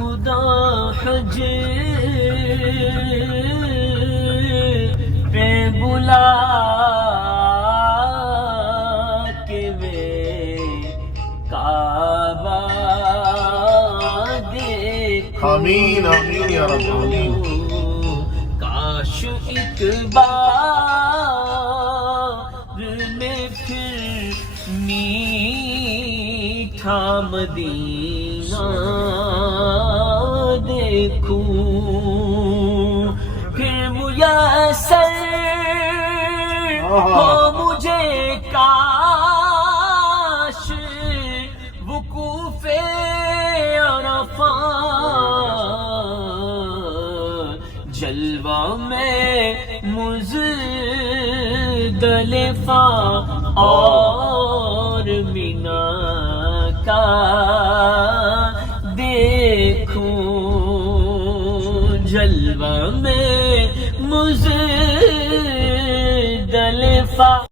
خدا حج پہ بلا کے وے کعبہ دیکھو. آمین آمین یا رب آمین. کاش ایک بار میں پھر میٹھا مدینہ دیکھوں, پھر میسر ہو مجھے کاش وقوف عرفات, جلوہ میں مزدلفہ اور مینا کا دیکھوں, جلوہ میں مزدلفہ